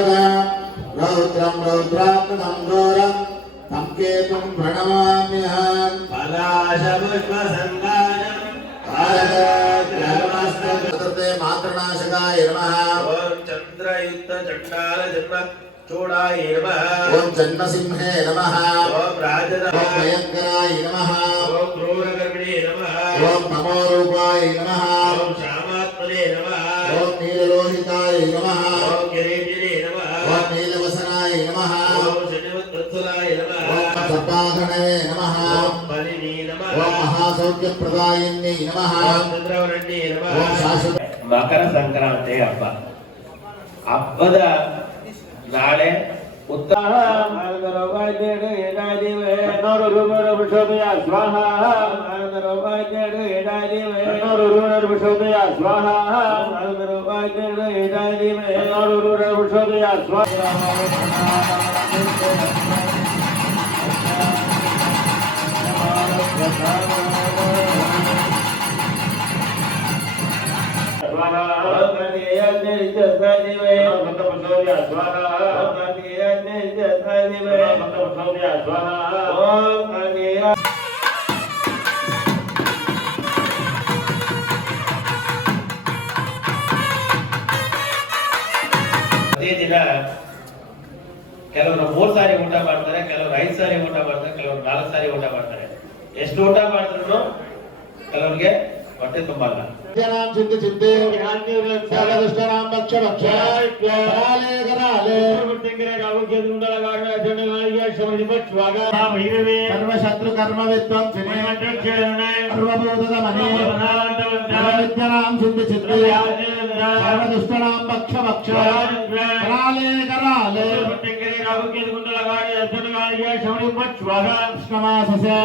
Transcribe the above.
रौद्रं रौद्रात्मनं घोरं तं केतुं प्रणमाम्यहं पलाशपुष्पसङ्गायं मात्रनाशकाय नमः ॐ चन्द्रयुक्तचण्डाल जन्म चूडाय नमः ॐ जन्मसिंहे नमः ॐ भयङ्कराय नमः ॐ क्रूरकर्मिणे नमः ॐ नमोरूपाय नमः ॐ श्यामात्मने नमः ॐ नीललोहिताय नमः ॐ किरीटिने नमः ॐ नीलवसनाय नमः ॐ शनिवत्वत्सलाय नमः ॐ सर्पाघणवे नमः ॐ बलिने नमः ॐ महासौख्यप्रदायिन्यै नमः ॐ चन्द्रवर्णे नमः ॐ शाश्वत मकर संक्रांति हब्बद नाळे उत्तर ದಿನ ಕೆಲವರು 3 ಸಾರಿ ಊಟ ಮಾಡ್ತಾರೆ, ಕೆಲವರು 5 ಸಾರಿ ಊಟ ಮಾಡ್ತಾರೆ, ಕೆಲವರು 4 ಸಾರಿ ಊಟ ಮಾಡ್ತಾರೆ. ಎಷ್ಟು ಊಟ ಮಾಡಿದ್ರು ಕೆಲವರಿಗೆ ಹೊಟ್ಟೆ ತುಂಬಲ್ಲ. जनाम चित्ते चित्ते सारा दुष्टनाम भक्ष भक्ष कराले कराले सर्वशक्तिंगरे रावुके दुंडला गाडना जनगालिया समझ बच्चवागा भैरवे सर्व शत्रु कर्म विद्वं चिने मंत्रक्षेरणे सर्वभूत मने जनाम चित्ते चित्ते सारा दुष्टनाम भक्ष भक्ष कराले कराले सर्वशक्तिंगरे रावुके दुंडला गाडना जनगालिया समझ बच्चवागा कृष्णमाससे